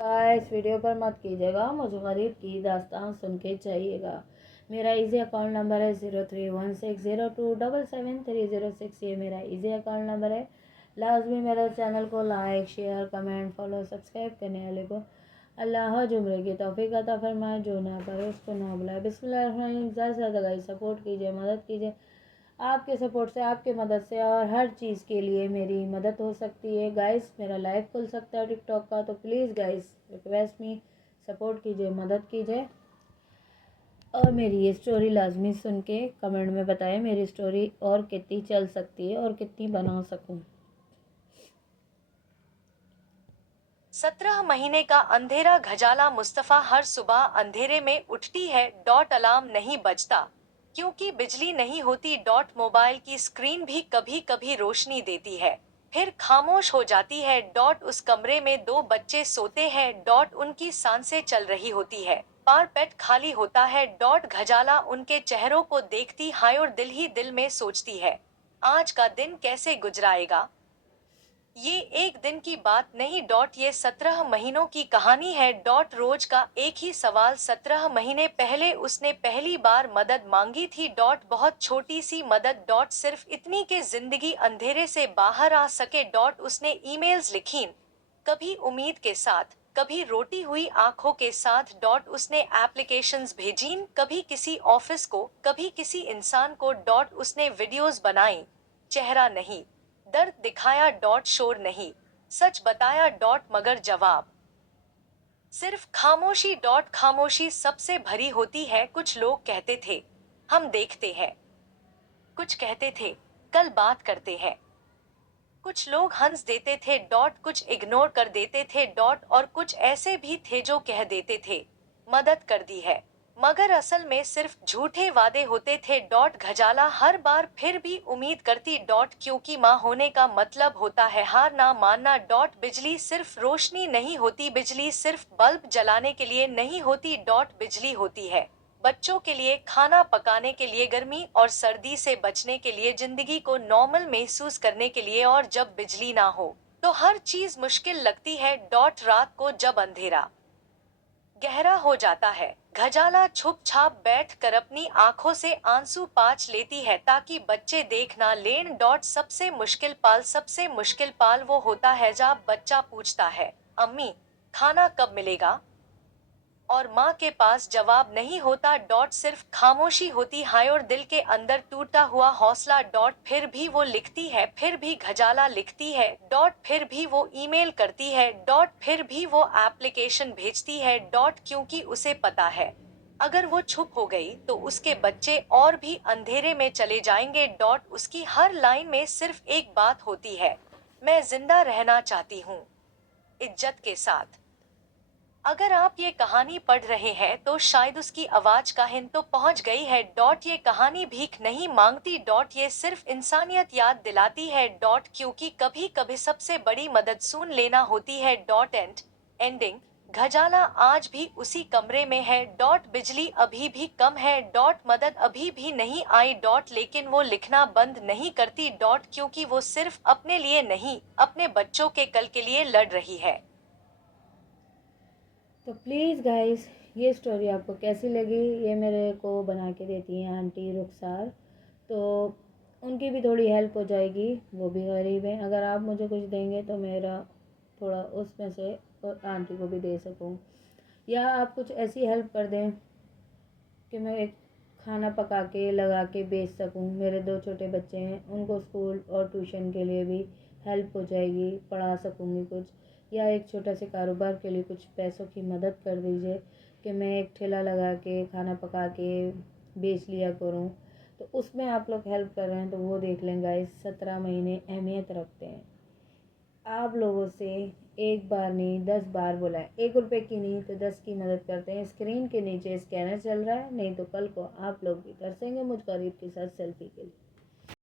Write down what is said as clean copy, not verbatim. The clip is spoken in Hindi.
इस वीडियो पर मत कीजिएगा, मुझे गरीब की दास्तान सुन के चाहिएगा। मेरा इजी अकाउंट नंबर है 031602773006। ये मेरा इजी अकाउंट नंबर है। लाजमी मेरे चैनल को like share comment follow subscribe करने वाले को अल्लाह जुमरे की तौफीक अता फरमाए, जो ना करे उसको ना बुलाए। बिस्मिल्लाहिर्रहमानिर्रहीम। ज़्यादा से ज़्यादा गाइस सपोर्ट कीजिए, मदद कीजिए। आपके सपोर्ट से, आपके मदद से और हर चीज़ के लिए मेरी मदद हो सकती है गाइस। मेरा लाइव खुल सकता है टिकटॉक का, तो please guys request me, support कीजिए, मदद कीजिए। और मेरी ये स्टोरी लाजमी सुन के कमेंट में बताएं मेरी स्टोरी और कितनी चल सकती है और कितनी बना सकूं। 17 महीने का अंधेरा घजाला मुस्तफ़ा हर सुबह अंधेरे में उठती है। अलार्म नहीं बजता क्योंकि बिजली नहीं होती। मोबाइल की स्क्रीन भी कभी कभी रोशनी देती है, फिर खामोश हो जाती है। उस कमरे में दो बच्चे सोते हैं। उनकी सांसें चल रही होती है, पर पेट खाली होता है। घजाला उनके चेहरों को देखती है और दिल ही दिल में सोचती है, आज का दिन कैसे गुजराएगा। ये एक दिन की बात नहीं। ये 17 महीनों की कहानी है। रोज का एक ही सवाल। 17 महीने पहले उसने पहली बार मदद मांगी थी। बहुत छोटी सी मदद। सिर्फ इतनी के जिंदगी अंधेरे से बाहर आ सके। उसने ईमेल्स लिखीं, कभी उम्मीद के साथ, कभी रोटी हुई आंखों के साथ। उसने एप्लीकेशंस भेजीं, कभी किसी ऑफिस को, कभी किसी इंसान को। उसने वीडियोस बनाई, चेहरा नहीं, दर्द दिखाया। शोर नहीं, सच बताया। मगर जवाब सिर्फ खामोशी। खामोशी सबसे भरी होती है। कुछ लोग कहते थे, हम देखते हैं। कुछ कहते थे, कल बात करते हैं। कुछ लोग हंस देते थे। कुछ इग्नोर कर देते थे। और कुछ ऐसे भी थे जो कह देते थे, मदद कर दी है, मगर असल में सिर्फ झूठे वादे होते थे। घजाला हर बार फिर भी उम्मीद करती। क्योंकि माँ होने का मतलब होता है हार ना मानना। बिजली सिर्फ रोशनी नहीं होती, बिजली सिर्फ बल्ब जलाने के लिए नहीं होती। बिजली होती है बच्चों के लिए, खाना पकाने के लिए, गर्मी और सर्दी से बचने के लिए, जिंदगी को नॉर्मल महसूस करने के लिए। और जब बिजली ना हो तो हर चीज मुश्किल लगती है। रात को जब अंधेरा गहरा हो जाता है, घजाला छुप छाप बैठ कर अपनी आंखों से आंसू पांच लेती है ताकि बच्चे देख ना लें। सबसे मुश्किल पाल वो होता है जब बच्चा पूछता है, अम्मी खाना कब मिलेगा, और माँ के पास जवाब नहीं होता। सिर्फ खामोशी होती है और दिल के अंदर टूटा हुआ हौसला। फिर भी वो लिखती है, फिर भी घजाला लिखती है। फिर भी वो ईमेल करती है। फिर भी वो एप्लीकेशन भेजती है। क्योंकि उसे पता है, अगर वो चुप हो गई तो उसके बच्चे और भी अंधेरे में चले जाएंगे। उसकी हर लाइन में सिर्फ एक बात होती है, मैं जिंदा रहना चाहती हूँ, इज्जत के साथ। अगर आप ये कहानी पढ़ रहे हैं तो शायद उसकी आवाज का हिंट तो पहुंच गई है। ये कहानी भीख नहीं मांगती। ये सिर्फ इंसानियत याद दिलाती है। क्योंकि कभी कभी सबसे बड़ी मदद सुन लेना होती है। एंडिंग घजाला आज भी उसी कमरे में है। बिजली अभी भी कम है। मदद अभी भी नहीं आई। लेकिन वो लिखना बंद नहीं करती। क्योंकि वो सिर्फ अपने लिए नहीं, अपने बच्चों के कल के लिए लड़ रही है। तो प्लीज़ गाइस ये स्टोरी आपको कैसी लगी, ये मेरे को बना के देती हैं आंटी रुखसार, तो उनकी भी थोड़ी हेल्प हो जाएगी। वो भी गरीब हैं, अगर आप मुझे कुछ देंगे तो मेरा थोड़ा उसमें से और आंटी को भी दे सकूं, या आप कुछ ऐसी हेल्प कर दें कि मैं एक खाना पका के लगा के बेच सकूं। मेरे दो छोटे बच्चे हैं, उनको स्कूल और ट्यूशन के लिए भी हेल्प हो जाएगी, पढ़ा सकूंगी कुछ, या एक छोटा से कारोबार के लिए कुछ पैसों की मदद कर दीजिए कि मैं एक ठेला लगा के खाना पका के बेच लिया करूं। तो उसमें आप लोग हेल्प कर रहे हैं तो वो देख लें गाइस। 17 महीने अहमियत रखते हैं। आप लोगों से एक बार नहीं 10 बार बुलाएं, 1 रुपए की नहीं तो 10 की मदद करते हैं। स्क्रीन के नीचे स्कैनर चल रहा है, नहीं तो कल को आप लोग भी तरसेंगे मुझ गरीब के साथ सेल्फी के लिए।